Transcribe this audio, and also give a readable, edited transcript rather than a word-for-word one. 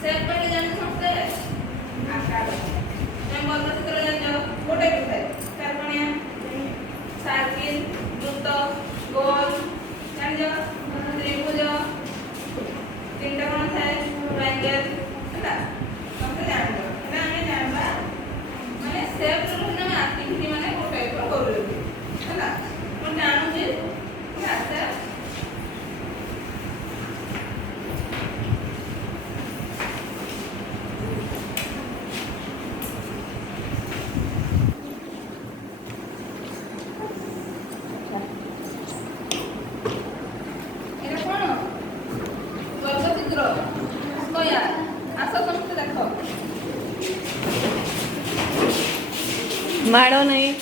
सेप पहले जाने समझते हैं आकार मैं बोलता चित्र जान जाओ गोटे के थे कर्पण्य सर्किल वृत्त गोल जान जाओ त्रिभुज तीनटा कोन थाए ट्रायंगल हैला समझ जान जाओ एटा हमें जानबा माने सेप रो ना एक्टिविटी माने गोटे पर करू हैला मैं जानू जे क्या सेप माड़ो नहीं